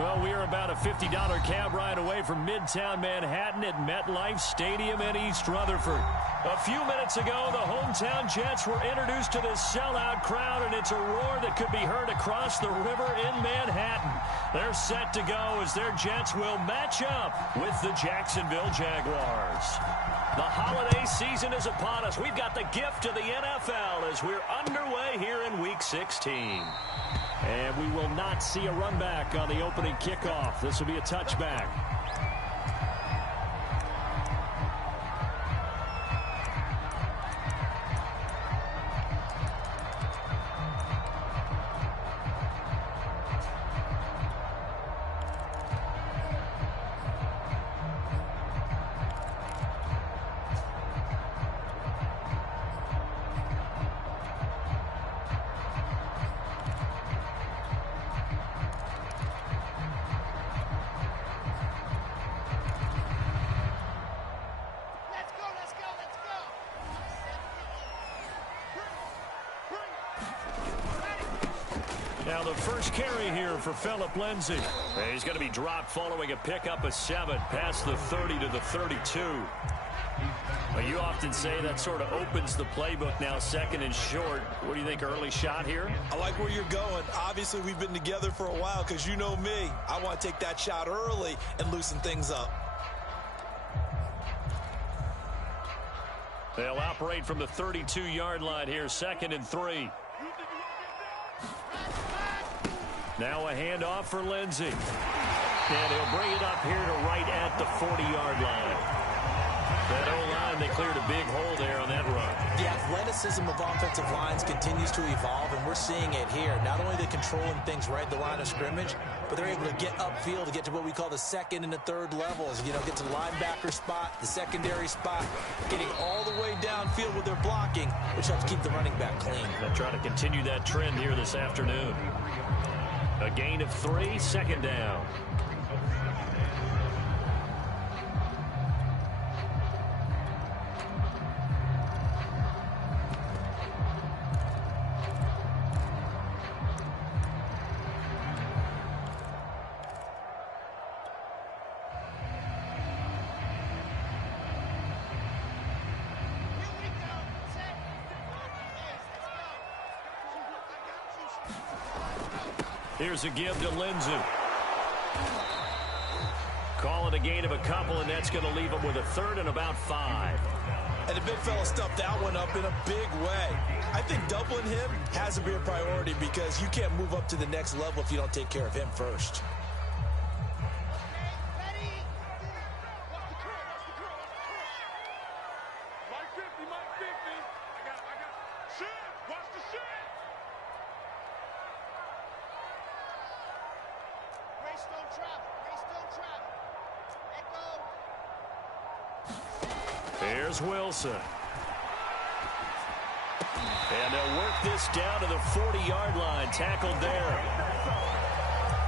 Well, we are about a $50 cab ride away from Midtown Manhattan at MetLife Stadium in East Rutherford. A few minutes ago, the hometown Jets were introduced to this sellout crowd, and it's a roar that could be heard across the river in Manhattan. They're set to go as their Jets will match up with the Jacksonville Jaguars. The holiday season is upon us. We've got the gift of the NFL as we're underway here in Week 16. And we will not see a run back on the opening kickoff. This will be a touchback. Now the first carry here for Phillip Lindsay. He's going to be dropped following a pickup of 7 past the 30 to the 32. Well, you often say that sort of opens the playbook now, second and short. What do you think, early shot here? I like where you're going. Obviously, we've been together for a while because you know me. I want to take that shot early and loosen things up. They'll operate from the 32-yard line here, 2nd and 3. Now a handoff for Lindsay. And he'll bring it up here to right at the 40-yard line. That O-line, they cleared a big hole there on that run. The athleticism of offensive lines continues to evolve, and we're seeing it here. Not only are they controlling things right at the line of scrimmage, but they're able to get upfield to get to what we call the second and the third levels. You know, get to the linebacker spot, the secondary spot, getting all the way downfield with their blocking, which helps keep the running back clean. They'll try to continue that trend here this afternoon. A gain of 3, 2nd down. Here's a give to Lindsay. Call it a gain of a couple, and that's going to leave him with a 3rd and about 5. And the big fella stuffed that one up in a big way. I think doubling him has to be a priority because you can't move up to the next level if you don't take care of him first. Here's Wilson. And they'll work this down to the 40-yard line. Tackled there.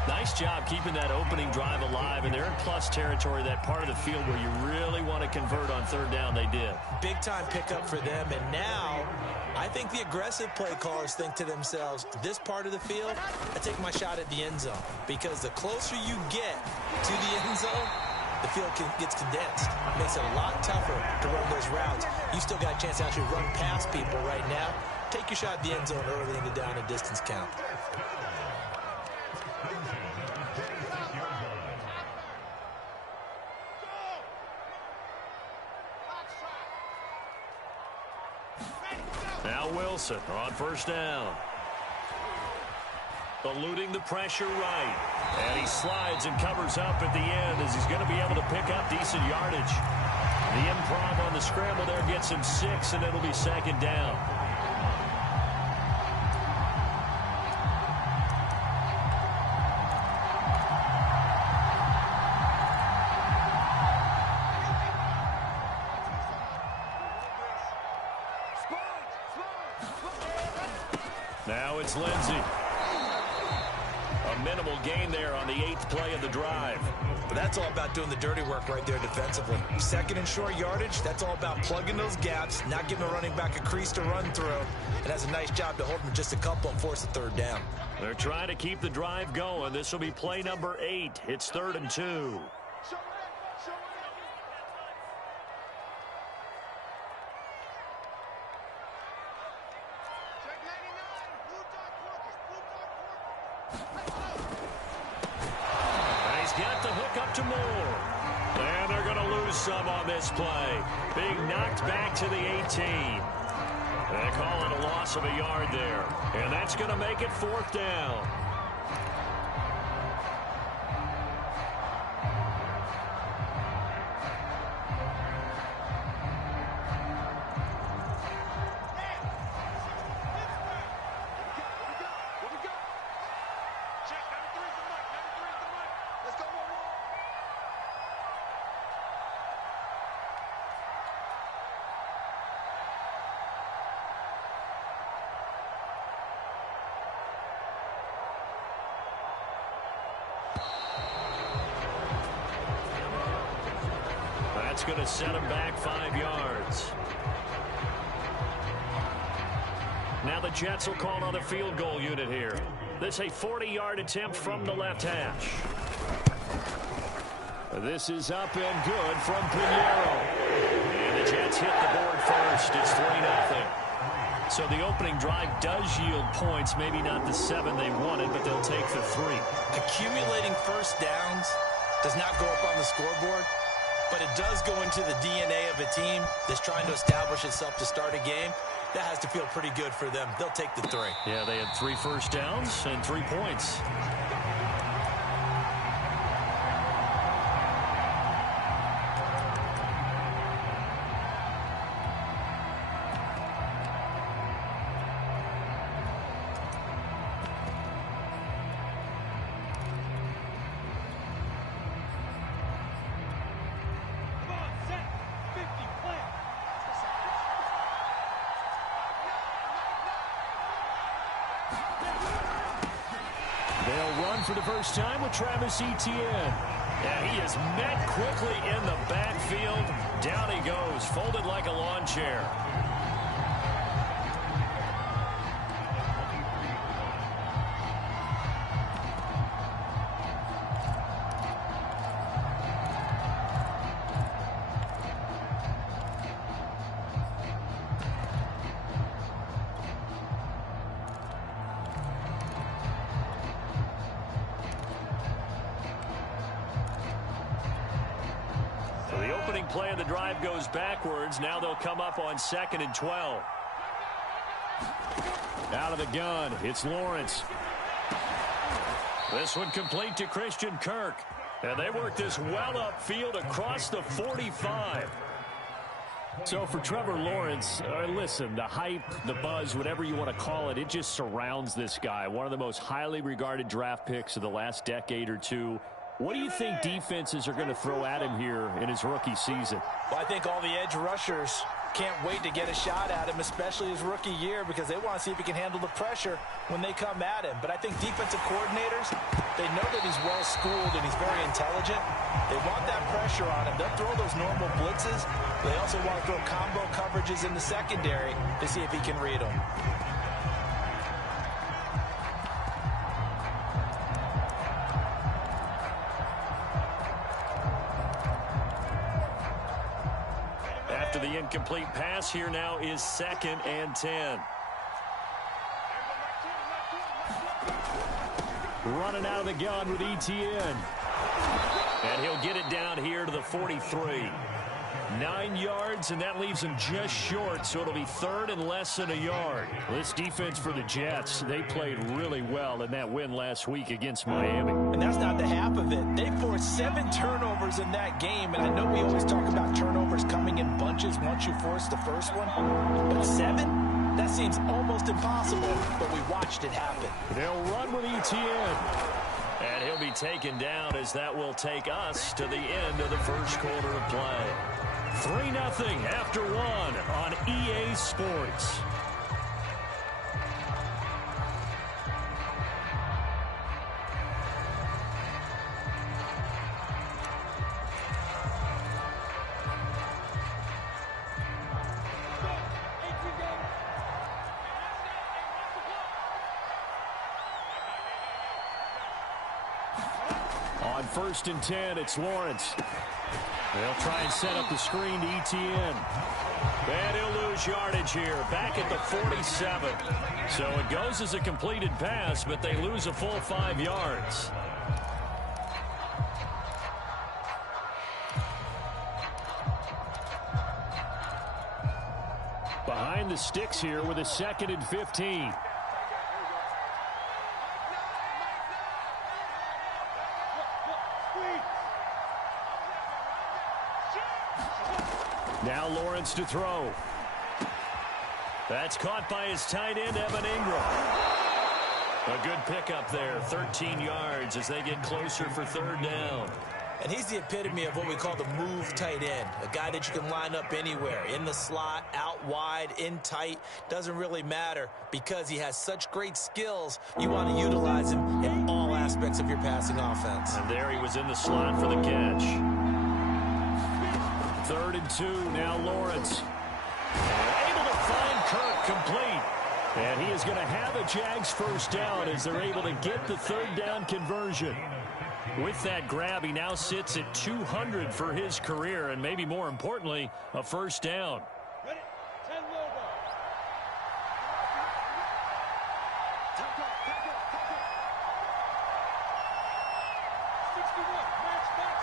Nice job keeping that opening drive alive, and they're in plus territory, that part of the field where you really want to convert on 3rd down. They did. Big-time pickup for them, and now I think the aggressive play callers think to themselves, this part of the field, I take my shot at the end zone, because the closer you get to the end zone, the field gets condensed. It makes it a lot tougher to run those routes. You still got a chance to actually run past people right now. Take your shot at the end zone early in the down and distance count. Now Wilson on 1st down. Eluding the pressure right. And he slides and covers up at the end as he's going to be able to pick up decent yardage. The improv on the scramble there gets him 6, and it'll be 2nd down. Now it's Lindsay. A minimal gain there on the 8th play of the drive. But that's all about doing the dirty work right there defensively. Second and short yardage, that's all about plugging those gaps, not giving a running back a crease to run through. It has a nice job to hold him just a couple and force a third down. They're trying to keep the drive going. This will be play number 8. It's 3rd and 2. Got the hook up to Moore. And they're going to lose some on this play. Being knocked back to the 18. They call it a loss of a yard there. And that's going to make it 4th down. That's going to set him back 5 yards. Now the Jets will call on the field goal unit here. This a 40-yard attempt from the left hash. This is up and good from Pinheiro. And the Jets hit the board first. It's 3-0. So the opening drive does yield points. Maybe not the 7 they wanted, but they'll take the 3. Accumulating first downs does not go up on the scoreboard, but it does go into the DNA of a team that's trying to establish itself to start a game. That has to feel pretty good for them. They'll take the 3. Yeah, they had 3 first downs and 3 points. They'll run for the first time with Travis Etienne. Yeah, he is met quickly in the backfield. Down he goes, folded like a lawn chair. Play of the drive goes backwards. Now they'll come up on 2nd and 12. Out of the gun, it's Lawrence. This one complete to Christian Kirk. And they work this well upfield across the 45. So for Trevor Lawrence, listen, the hype, the buzz, whatever you want to call it, it just surrounds this guy. One of the most highly regarded draft picks of the last decade or two. What do you think defenses are going to throw at him here in his rookie season? Well, I think all the edge rushers can't wait to get a shot at him, especially his rookie year, because they want to see if he can handle the pressure when they come at him. But I think defensive coordinators, they know that he's well-schooled and he's very intelligent. They want that pressure on him. They'll throw those normal blitzes. They also want to throw combo coverages in the secondary to see if he can read them. After the incomplete pass, here now is 2nd and 10. Running out of the gun with Etienne. And he'll get it down here to the 43. 9 yards, and that leaves him just short, so it'll be 3rd and less than a yard. This defense for the Jets, they played really well in that win last week against Miami. And that's not the half of it. They forced 7 turnovers in that game, and I know we always talk about turnovers coming in bunches once you force the first one, but 7? That seems almost impossible, but we watched it happen. They'll run with Etienne. And he'll be taken down as that will take us to the end of the first quarter of play. 3-0 after 1 on EA Sports. On 1st and 10, it's Lawrence. They'll try and set up the screen to Etienne. And he'll lose yardage here, back at the 47. So it goes as a completed pass, but they lose a full 5 yards. Behind the sticks here with a 2nd and 15. Now Lawrence to throw. That's caught by his tight end, Evan Ingram. A good pickup there, 13 yards as they get closer for 3rd down. And he's the epitome of what we call the move tight end, a guy that you can line up anywhere, in the slot, out wide, in tight, doesn't really matter because he has such great skills. You want to utilize him in all aspects of your passing offense. And there he was in the slot for the catch. 3rd and 2, now Lawrence. Able to find Kirk complete. And he is going to have a Jags 1st down as they're able to get the 3rd down conversion. With that grab, he now sits at 200 for his career, and maybe more importantly, a 1st down. Ready? 10 logo. Tackle. 61. Match, play.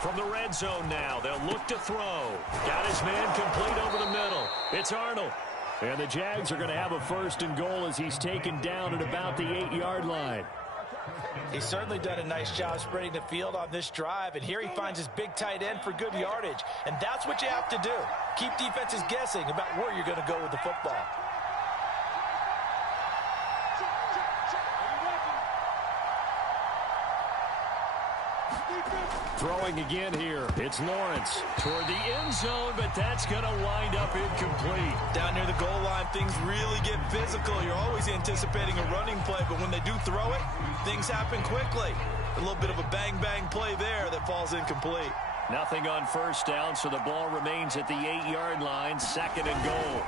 From the red zone now, they'll look to throw. Got his man complete over the middle. It's Arnold. And the Jags are going to have a 1st and goal as he's taken down at about the 8-yard line. He's certainly done a nice job spreading the field on this drive, and here he finds his big tight end for good yardage. And that's what you have to do. Keep defenses guessing about where you're going to go with the football. Throwing again here. It's Lawrence toward the end zone, but that's going to wind up incomplete. Down near the goal line, things really get physical. You're always anticipating a running play, but when they do throw it, things happen quickly. A little bit of a bang-bang play there that falls incomplete. Nothing on 1st down, so the ball remains at the 8-yard line, 2nd and goal.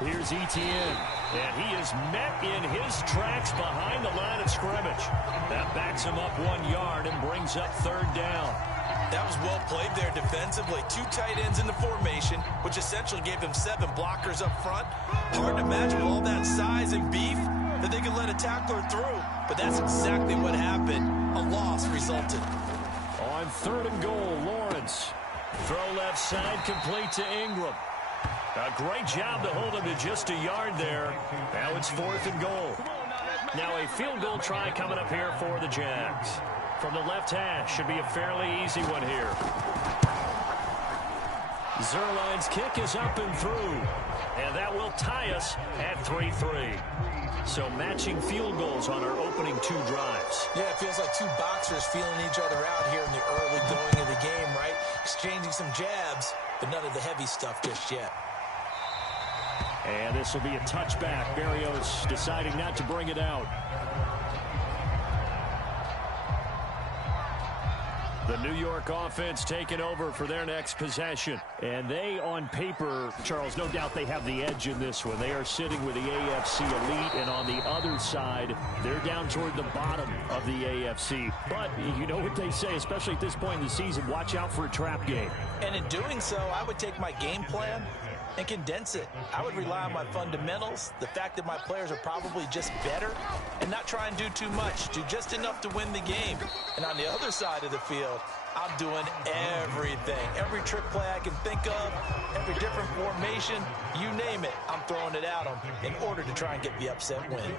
Here's Etienne, and he is met in his tracks behind the line of scrimmage. That backs him up 1 yard and brings up 3rd down. That was well played there defensively. 2 tight ends in the formation, which essentially gave them 7 blockers up front. Hard to imagine with all that size and beef that they could let a tackler through, but that's exactly what happened. A loss resulted. On 3rd and goal, Lawrence. Throw left side, complete to Ingram. A great job to hold him to just a yard there. Now it's 4th and goal. Now a field goal try coming up here for the Jags. From the left hash, should be a fairly easy one here. Zerline's kick is up and through. And that will tie us at 3-3. So matching field goals on our opening 2 drives. Yeah, it feels like 2 boxers feeling each other out here in the early going of the game, right? Exchanging some jabs, but none of the heavy stuff just yet. And this will be a touchback. Berrios deciding not to bring it out. The New York offense taking over for their next possession. And they, on paper, Charles, no doubt they have the edge in this one. They are sitting with the AFC elite, and on the other side, they're down toward the bottom of the AFC. But you know what they say, especially at this point in the season, watch out for a trap game. And in doing so, I would take my game plan and condense it. I would rely on my fundamentals, the fact that my players are probably just better, and not try and do too much, do just enough to win the game. And on the other side of the field, I'm doing everything. Every trick play I can think of, every different formation, you name it, I'm throwing it at them in order to try and get the upset win.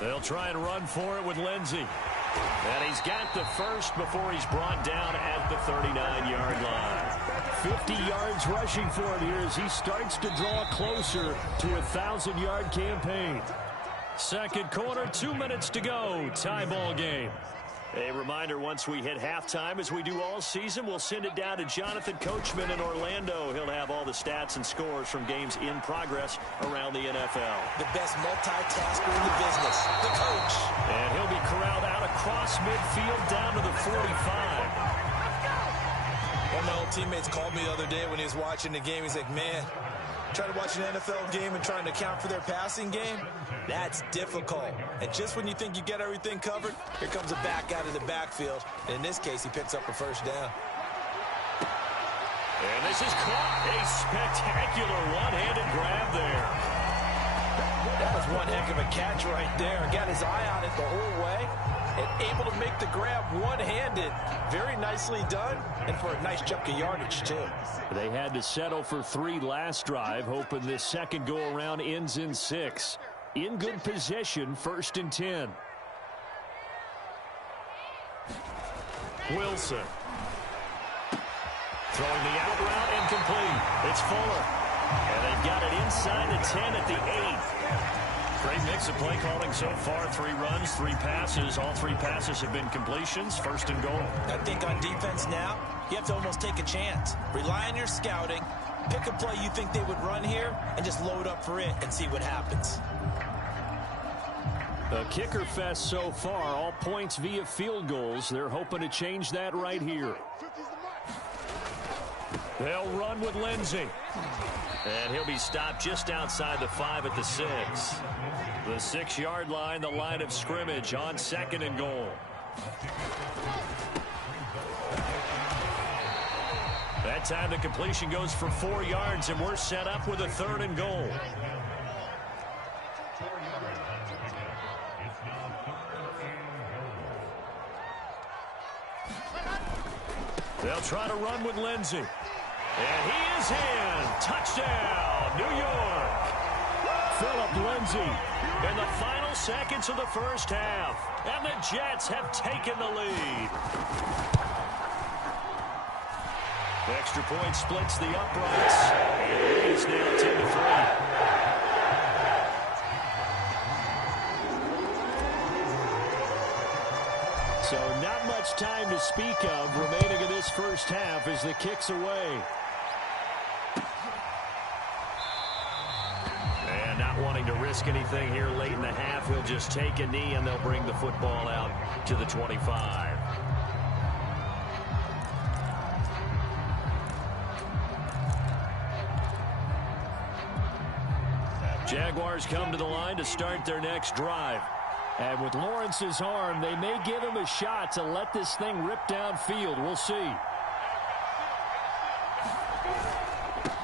They'll try and run for it with Lindsey. And he's got the first before he's brought down at the 39-yard line. 50 yards rushing for him here as he starts to draw closer to a 1,000-yard campaign. Second quarter, 2 minutes to go. Tie ball game. A reminder, once we hit halftime, as we do all season, we'll send it down to Jonathan Coachman in Orlando. He'll have all the stats and scores from games in progress around the NFL. The best multitasker in the business, the coach. And he'll be corralled out across midfield down to the 45. One of my old teammates called me the other day when he was watching the game. He's like, man, trying to watch an NFL game and trying to account for their passing game, that's difficult. And just when you think you get everything covered, here comes a back out of the backfield. And in this case, he picks up a first down. And this is caught. A spectacular one-handed grab there. That was one heck of a catch right there. Got his eye on it the whole way and able to make the grab one-handed. Very nicely done, and for a nice chunk of yardage, too. They had to settle for 3 last drive, hoping this second go-around ends in 6. In good position, 1st and 10. Wilson. Throwing the out route incomplete. It's Fuller. And they've got it inside the 10 at the 8. Great mix of play calling so far. 3 runs, 3 passes. All 3 passes have been completions. 1st and goal. I think on defense now, you have to almost take a chance. Rely on your scouting. Pick a play you think they would run here and just load up for it and see what happens. A kicker fest so far. All points via field goals. They're hoping to change that right here. They'll run with Lindsey. And he'll be stopped just outside the 5 at the 6. The 6-yard line, the line of scrimmage on 2nd and goal. That time the completion goes for 4 yards, and we're set up with a 3rd and goal. They'll try to run with Lindsey. And he is in. Touchdown, New York. Phillip Lindsey in the final seconds of the first half. And the Jets have taken the lead. The extra point splits the uprights. And the lead is now 10-3. So not much time to speak of remaining in this first half as the kick's away. And not wanting to risk anything here late in the half, he'll just take a knee and they'll bring the football out to the 25. Jaguars come to the line to start their next drive. And with Lawrence's arm, they may give him a shot to let this thing rip downfield. We'll see.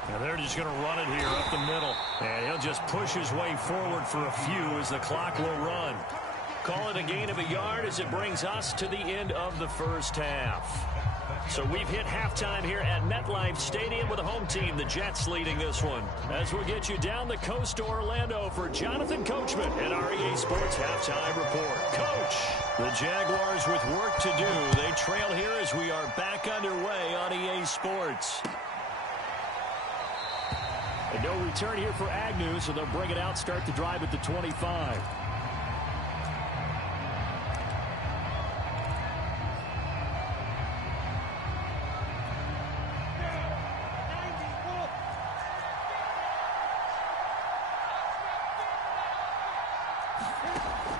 And they're just going to run it here up the middle. And he'll just push his way forward for a few as the clock will run. Call it a gain of a yard as it brings us to the end of the first half. So we've hit halftime here at MetLife Stadium with the home team, the Jets, leading this one. As we'll get you down the coast to Orlando for Jonathan Coachman at our EA Sports Halftime Report. Coach, the Jaguars with work to do. They trail here as we are back underway on EA Sports. And no return here for Agnew, so they'll bring it out, start the drive at the 25.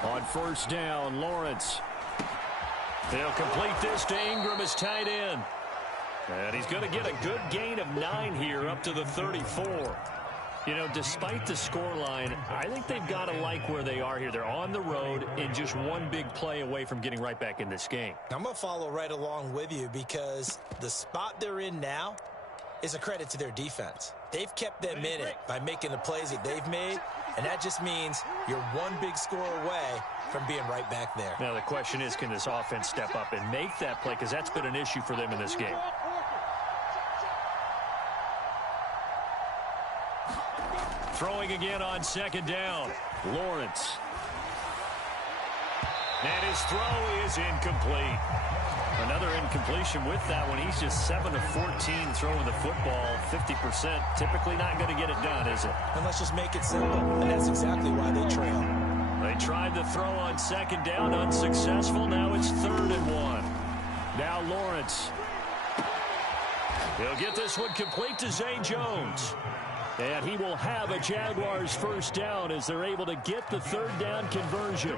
On first down, Lawrence. They'll complete this to Ingram as tight end. And he's going to get a good gain of 9 here up to the 34. You know, despite the scoreline, I think they've got to like where they are here. They're on the road and just one big play away from getting right back in this game. I'm going to follow right along with you because the spot they're in now is a credit to their defense. They've kept them in it by making the plays that they've made, and that just means you're one big score away from being right back there. Now the question is, can this offense step up and make that play? Because that's been an issue for them in this game. Throwing again on second down. Lawrence. And his throw is incomplete. Another incompletion with that one. He's just 7 of 14 throwing the football. 50%. Typically not going to get it done, is it? And let's just make it simple. And that's exactly why they trail. They tried the throw on second down, unsuccessful. Now it's 3rd and 1. Now Lawrence. He'll get this one complete to Zay Jones. And he will have a Jaguars first down as they're able to get the 3rd down conversion.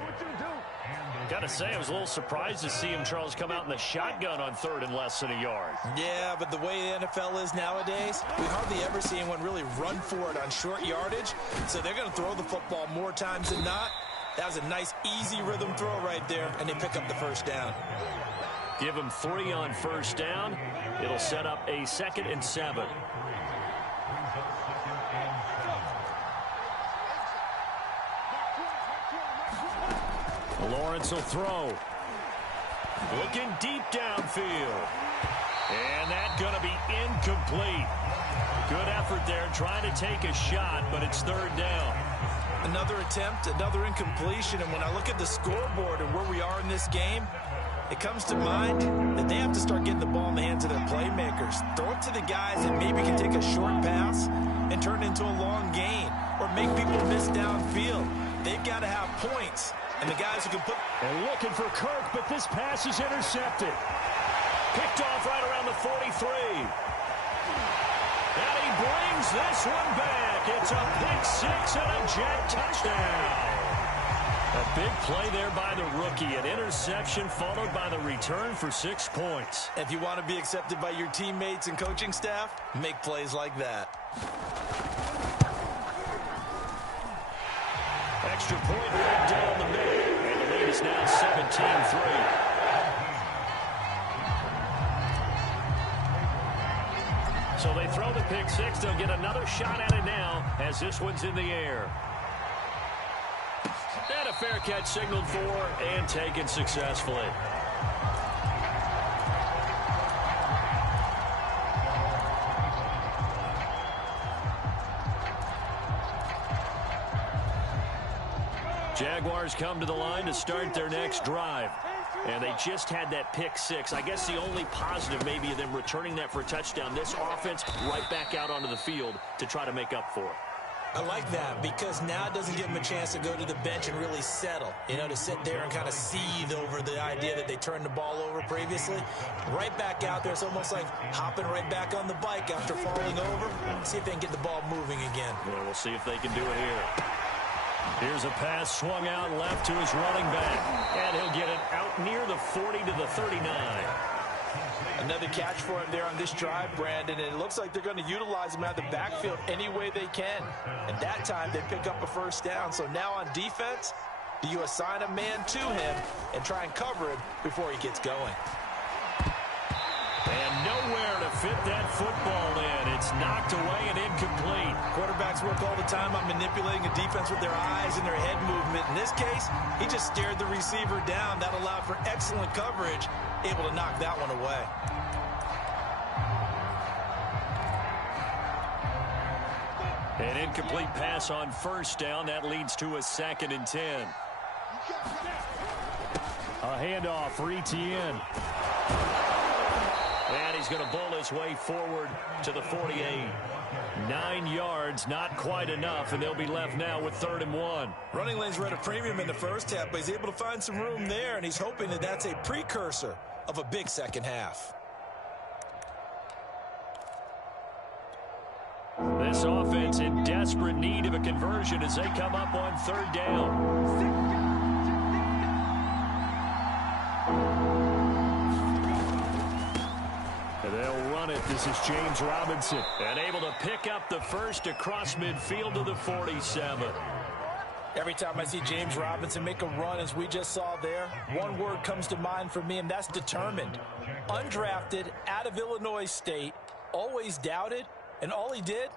Got to say, I was a little surprised to see him, Charles, come out in the shotgun on 3rd and less than a yard. Yeah, but the way the NFL is nowadays, we hardly ever see anyone really run for it on short yardage. So they're going to throw the football more times than not. That was a nice, easy rhythm throw right there, and they pick up the first down. Give him 3 on first down. It'll set up a 2nd and 7. Lawrence will throw. Looking deep downfield. And that's going to be incomplete. Good effort there trying to take a shot, but it's 3rd down. Another attempt, another incompletion, and when I look at the scoreboard and where we are in this game, it comes to mind that they have to start getting the ball in the hands of their playmakers. Throw it to the guys that maybe can take a short pass and turn it into a long gain or make people miss downfield. They've got to have points, and the guys who can put... And looking for Kirk, but this pass is intercepted. Picked off right around the 43. And he brings this one back. It's a pick 6 and a Jag touchdown. A big play there by the rookie. An interception followed by the return for 6 points. If you want to be accepted by your teammates and coaching staff, make plays like that. Extra point right down the middle. And the lead is now 17-3. So they throw the pick 6. They'll get another shot at it now as this one's in the air. And a fair catch signaled for and taken successfully. Jaguars come to the line to start their next drive. And they just had that pick 6. I guess the only positive maybe of them returning that for a touchdown. This offense right back out onto the field to try to make up for it. I like that because now it doesn't give them a chance to go to the bench and really settle. You know, to sit there and kind of seethe over the idea that they turned the ball over previously. Right back out there, it's almost like hopping right back on the bike after falling over. See if they can get the ball moving again. Well, we'll see if they can do it here. Here's a pass swung out left to his running back. And he'll get it out near the 40 to the 39. Another catch for him there on this drive, Brandon, and it looks like they're going to utilize him out of the backfield any way they can. And that time they pick up a first down. So now on defense, do you assign a man to him and try and cover him before he gets going? And nowhere to fit that football in. It's knocked away and incomplete. Quarterbacks work all the time on manipulating a defense with their eyes and their head movement. In this case, he just stared the receiver down. That allowed for excellent coverage, able to knock that one away. An incomplete pass on first down. That leads to a 2nd and 10. A handoff for Etienne. And he's going to bowl his way forward to the 48. 9 yards, not quite enough, and they'll be left now with 3rd and 1. Running lanes were at a premium in the first half, but he's able to find some room there, and he's hoping that that's a precursor of a big second half. This offense in desperate need of a conversion as they come up on 3rd down. They'll run it. This is James Robinson. And able to pick up the first across midfield to the 47. Every time I see James Robinson make a run, as we just saw there, one word comes to mind for me, and that's determined. Undrafted, out of Illinois State, always doubted, and all he did,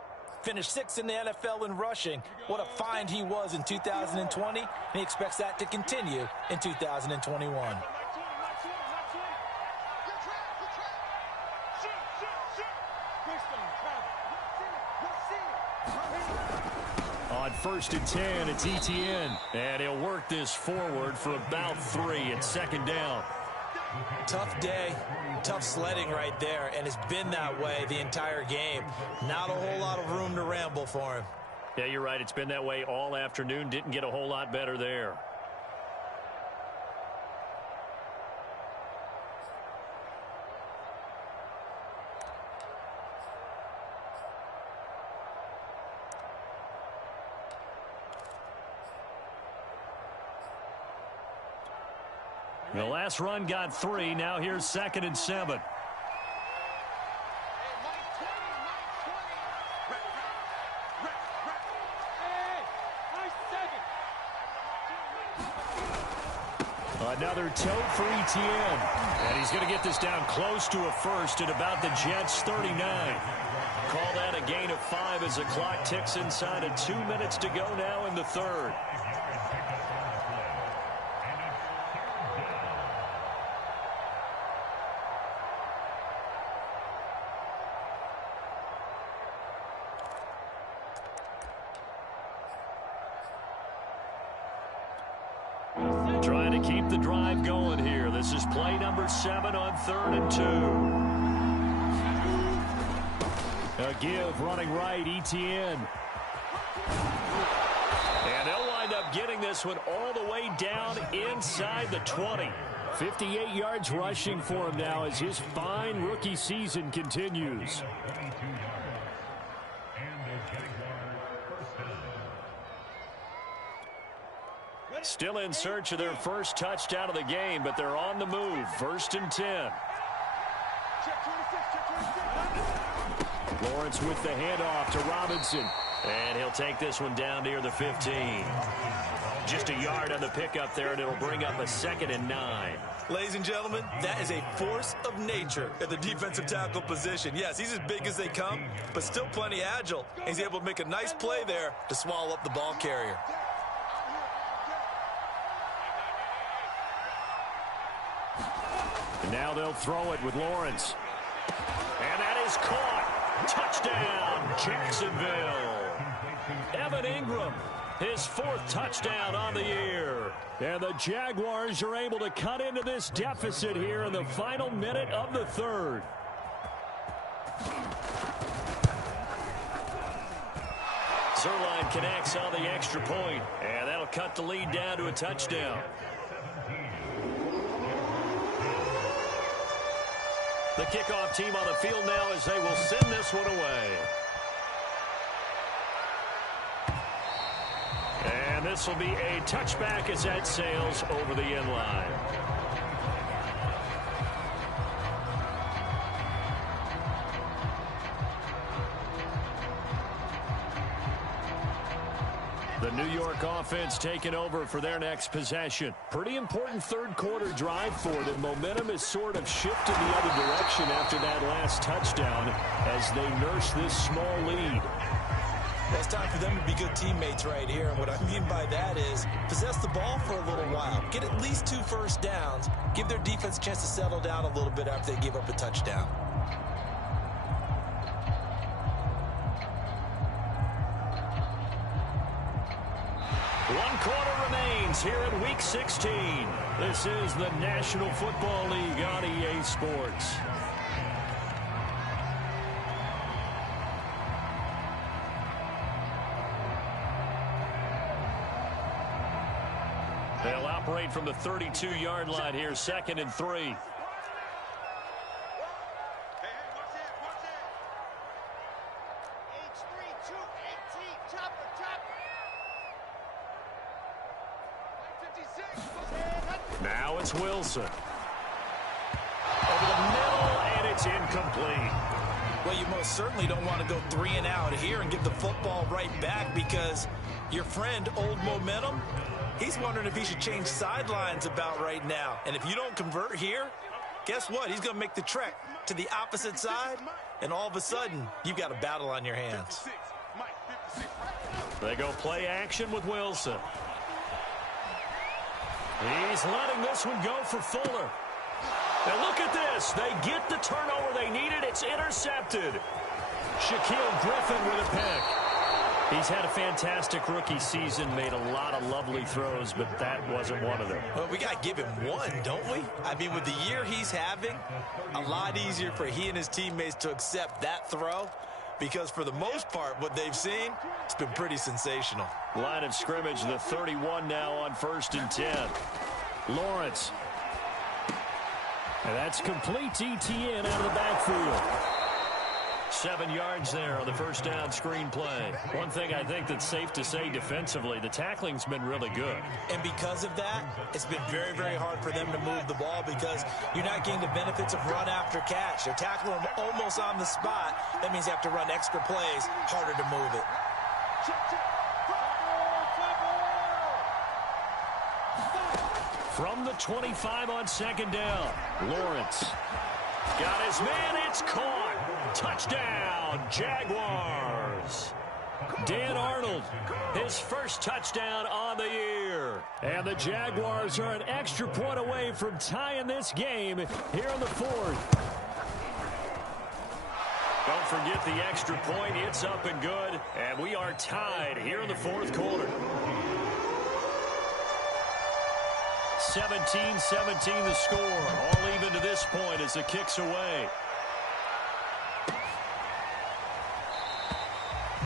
finished 6th in the NFL in rushing. What a find he was in 2020, and he expects that to continue in 2021. On 1st and 10, it's Etienne. And he'll work this forward for about 3. It's 2nd down. Tough day, tough sledding right there, and it's been that way the entire game. Not a whole lot of room to ramble for him. Yeah, you're right. It's been that way all afternoon. Didn't get a whole lot better there. The last run got 3. Now here's 2nd and 7. Another tote for ETN. And he's going to get this down close to a first at about the Jets' 39. Call that a gain of 5 as the clock ticks inside of 2 minutes to go now in the third. Trying to keep the drive going here. This is play number 7 on 3rd and 2. A give running right, ETN. And they'll wind up getting this one all the way down inside the 20. 58 yards rushing for him now as his fine rookie season continues. Still in search of their first touchdown of the game, but they're on the move. 1st and 10. Lawrence with the handoff to Robinson. And he'll take this one down near the 15. Just a yard on the pickup there, and it'll bring up a 2nd and 9. Ladies and gentlemen, that is a force of nature at the defensive tackle position. Yes, he's as big as they come, but still plenty agile. He's able to make a nice play there to swallow up the ball carrier. And now they'll throw it with Lawrence. And that is caught. Touchdown, Jacksonville. Evan Ingram, his 4th touchdown on the year. And the Jaguars are able to cut into this deficit here in the final minute of the third. Zerline connects on the extra point, and that'll cut the lead down to a touchdown. The kickoff team on the field now as they will send this one away. And this will be a touchback as that sails over the end line. The New York offense taking over for their next possession. Pretty important third quarter drive for them. Momentum has sort of shifted the other direction after that last touchdown as they nurse this small lead. Well, it's time for them to be good teammates right here. And what I mean by that is possess the ball for a little while. Get at least 2 first downs. Give their defense a chance to settle down a little bit after they give up a touchdown. One quarter remains here in Week 16. This is the National Football League on EA Sports. They'll operate from the 32-yard line here, 2nd and 3. Now it's Wilson. Over the middle, and it's incomplete. Well, you most certainly don't want to go 3 and out here and give the football right back because your friend, Old Momentum, he's wondering if he should change sidelines about right now. And if you don't convert here, guess what? He's going to make the trek to the opposite side, and all of a sudden, you've got a battle on your hands. They go play action with Wilson. He's letting this one go for Fuller. Now look at this. They get the turnover they needed. It's intercepted. Shaquille Griffin with a pick. He's had a fantastic rookie season, made a lot of lovely throws, but that wasn't one of them. Well, we got to give him one, don't we? I mean, with the year he's having, a lot easier for he and his teammates to accept that throw because for the most part, what they've seen, it's been pretty sensational. Line of scrimmage, the 31 now on 1st and 10. Lawrence. And that's complete to Etienne out of the backfield. 7 yards there on the first down screen play. One thing I think that's safe to say defensively, the tackling's been really good. And because of that, it's been very, very hard for them to move the ball because you're not getting the benefits of run after catch. They're tackling them almost on the spot. That means you have to run extra plays, harder to move it. From the 25 on 2nd down, Lawrence. Got his man, it's caught. Touchdown, Jaguars. Dan Arnold, his first touchdown on the year. And the Jaguars are an extra point away from tying this game here in the 4th. Don't forget the extra point. It's up and good. And we are tied here in the 4th quarter. 17-17 the score. All even to this point as the kick's away.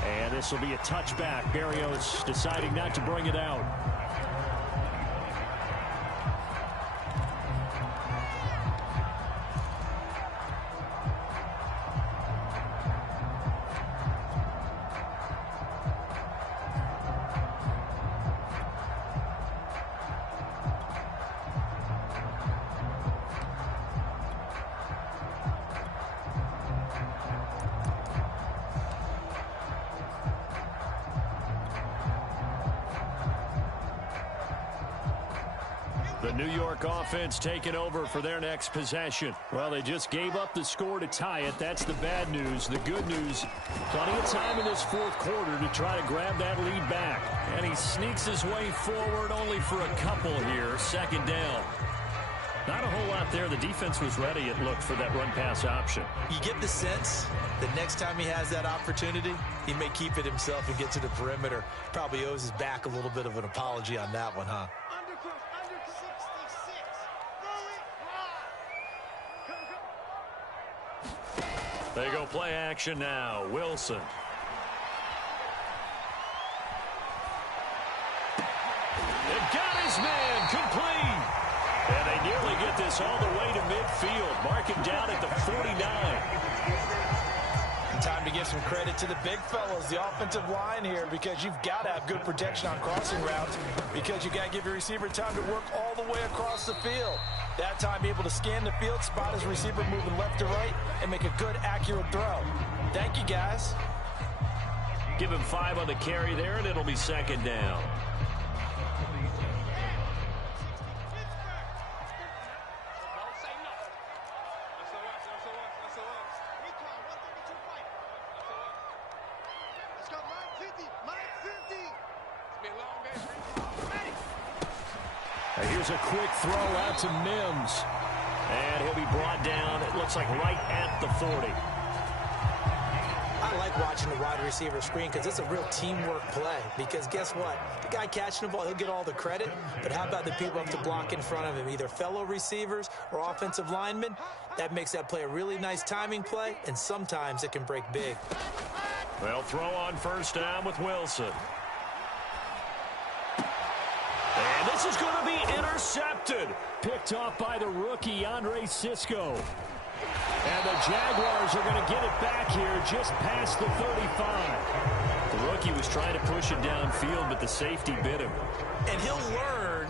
And this will be a touchback. Berrios deciding not to bring it out. The New York offense taking over for their next possession. Well, they just gave up the score to tie it. That's the bad news. The good news, plenty of time in this 4th quarter to try to grab that lead back. And he sneaks his way forward only for a couple here. 2nd down. Not a whole lot there. The defense was ready, it looked, for that run-pass option. You get the sense that next time he has that opportunity, he may keep it himself and get to the perimeter. Probably owes his back a little bit of an apology on that one, huh? They go play action now. Wilson. They've got his man complete. And they nearly get this all the way to midfield. Mark him down at the 49. Time to give some credit to the big fellas, the offensive line here, because you've got to have good protection on crossing routes because you got to give your receiver time to work all the way across the field. That time, be able to scan the field, spot his receiver moving left to right, and make a good, accurate throw. Thank you, guys. Give him 5 on the carry there, and it'll be 2nd down. Here's a quick throw out to Mims. And he'll be brought down, it looks like right at the 40. I like watching the wide receiver screen because it's a real teamwork play. Because guess what? The guy catching the ball, he'll get all the credit. But how about the people up to block in front of him, either fellow receivers or offensive linemen? That makes that play a really nice timing play, and sometimes it can break big. They'll throw on 1st down with Wilson. And this is going to be intercepted. Picked off by the rookie, Andre Cisco. And the Jaguars are going to get it back here just past the 35. The rookie was trying to push it downfield, but the safety bit him. And he'll learn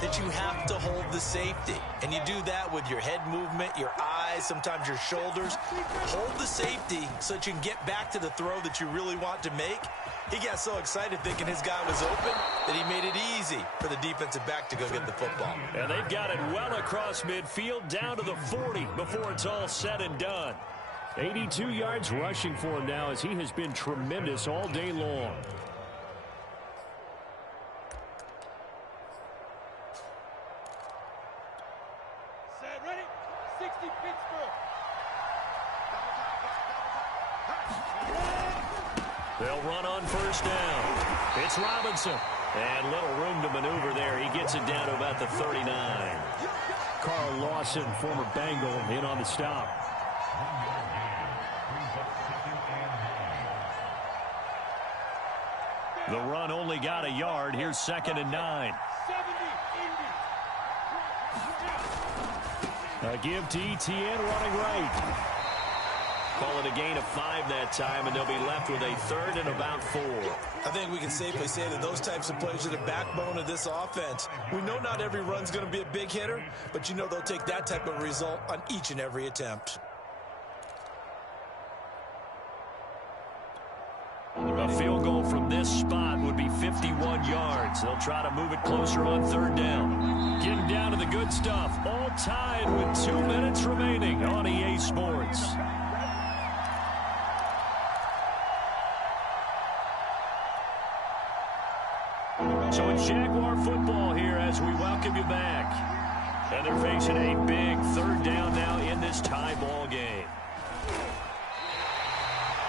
that you have to hold the safety. And you do that with your head movement, your eyes, sometimes your shoulders. Hold the safety so that you can get back to the throw that you really want to make. He got so excited thinking his guy was open that he made it easy for the defensive back to go get the football. And they've got it well across midfield down to the 40 before it's all said and done. 82 yards rushing for him now as he has been tremendous all day long. Set, ready? 60 Pittsburgh. They'll run on 1st down. It's Robinson. And little room to maneuver there. He gets it down to about the 39. Carl Lawson, former Bengal, in on the stop. The run only got a yard. Here's 2nd and 9. 70, A give to Etienne running right. Call it a gain of 5 that time, and they'll be left with a 3rd and about 4. I think we can safely say that those types of plays are the backbone of this offense. We know not every run's going to be a big hitter, but you know they'll take that type of result on each and every attempt. A field goal from this spot would be 51 yards. They'll try to move it closer on 3rd down. Getting down to the good stuff. All tied with 2 minutes remaining on EA Sports. So it's Jaguar football here as we welcome you back. And they're facing a big 3rd down now in this tie ball game.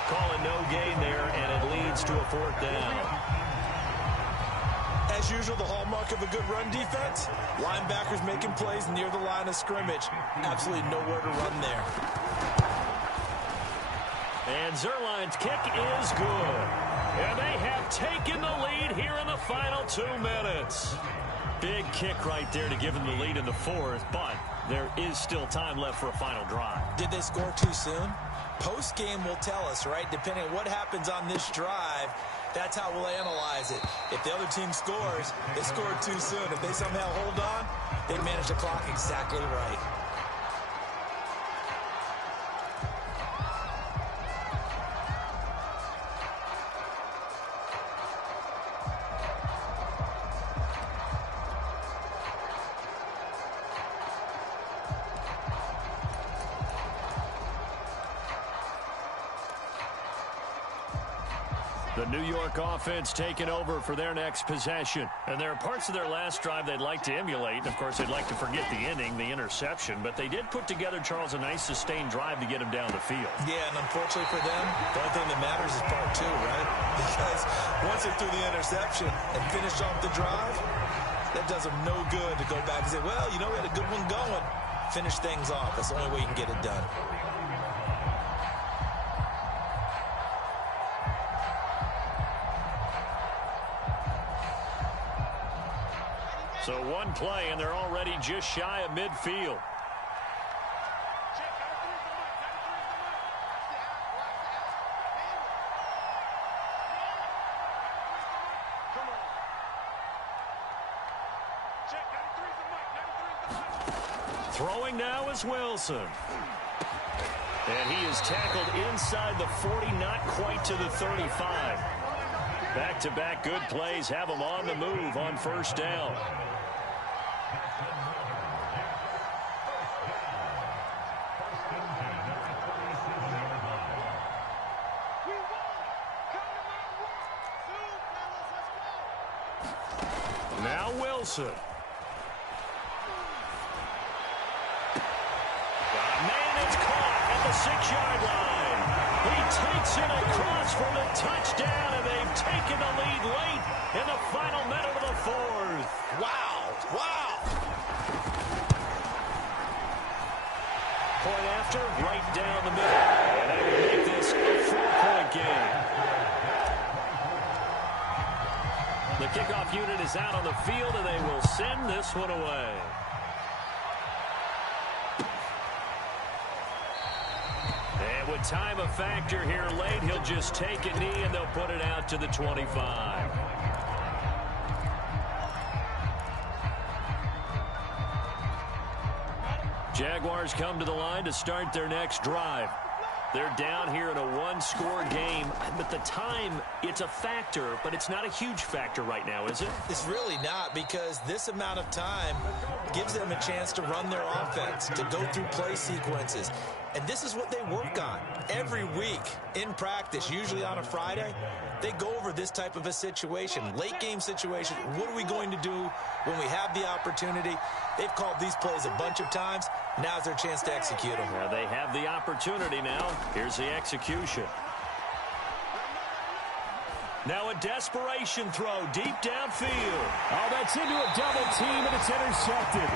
Calling no gain there, and it leads to a 4th down. As usual, the hallmark of a good run defense, linebackers making plays near the line of scrimmage. Absolutely nowhere to run there. And Zerline's kick is good. And they have taken the lead here in the final 2 minutes. Big kick right there to give them the lead in the 4th, but there is still time left for a final drive. Did they score too soon? Post-game will tell us, right? Depending on what happens on this drive, that's how we'll analyze it. If the other team scores, they scored too soon. If they somehow hold on, they manage the clock exactly right. The New York offense taking over for their next possession. And there are parts of their last drive they'd like to emulate. And, of course, they'd like to forget the inning, the interception. But they did put together, Charles, a nice sustained drive to get them down the field. Yeah, and unfortunately for them, the only thing that matters is part 2, right? Because once they threw the interception and finished off the drive, that does them no good to go back and say, well, you know, we had a good one going. Finish things off. That's the only way you can get it done. So one play, and they're already just shy of midfield. Throwing now is Wilson. And he is tackled inside the 40, not quite to the 35. Back-to-back good plays have him on the move on 1st down. Now Wilson. It's caught at the 6-yard line. He takes it across for the touchdown, and they've taken the lead late in the final minute of the 4th. Wow. Wow. Point after, right down the middle. And they will make this a 4-point game. The kickoff unit is out on the field, and they will send this one away. And with time a factor here late, he'll just take a knee, and they'll put it out to the 25. Jaguars come to the line to start their next drive. They're down here in a 1-score game, but the time, it's a factor, but it's not a huge factor right now, is it? It's really not, because this amount of time gives them a chance to run their offense, to go through play sequences. And this is what they work on every week in practice, usually on a Friday. They go over this type of a situation, late game situation. What are we going to do when we have the opportunity? They've called these plays a bunch of times. Now's their chance to execute them. Yeah, they have the opportunity now. Here's the execution. Now a desperation throw deep downfield. Oh, that's into a double team, and it's intercepted.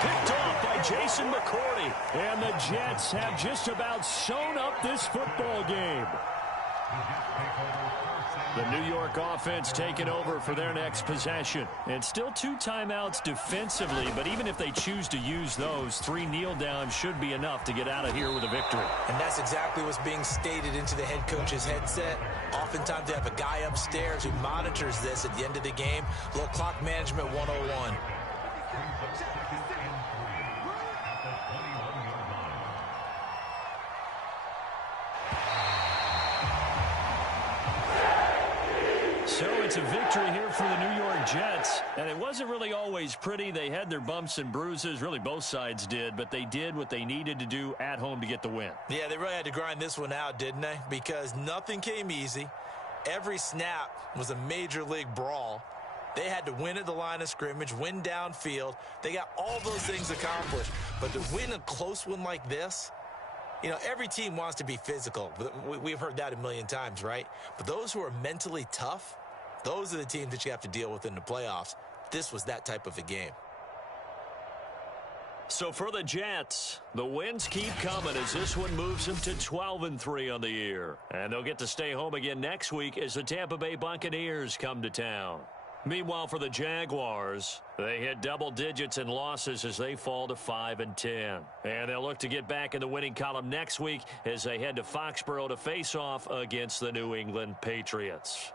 Picked off by Jason McCourty. And the Jets have just about sewn up this football game. The New York offense taking over for their next possession. And still 2 timeouts defensively, but even if they choose to use those, 3 kneel downs should be enough to get out of here with a victory. And that's exactly what's being stated into the head coach's headset. Oftentimes they have a guy upstairs who monitors this at the end of the game. Little clock management 101. So it's a victory here for the New York Jets, and it wasn't really always pretty. They had their bumps and bruises, really both sides did, but they did what they needed to do at home to get the win. Yeah, they really had to grind this one out, didn't they? Because nothing came easy. Every snap was a major league brawl. They had to win at the line of scrimmage, win downfield. They got all those things accomplished, but to win a close one like this, you know, every team wants to be physical. We've heard that a million times, right? But those who are mentally tough, those are the teams that you have to deal with in the playoffs. This was that type of a game. So for the Jets, the wins keep coming as this one moves them to 12-3 on the year. And they'll get to stay home again next week as the Tampa Bay Buccaneers come to town. Meanwhile, for the Jaguars, they hit double digits in losses as they fall to 5-10. And they'll look to get back in the winning column next week as they head to Foxborough to face off against the New England Patriots.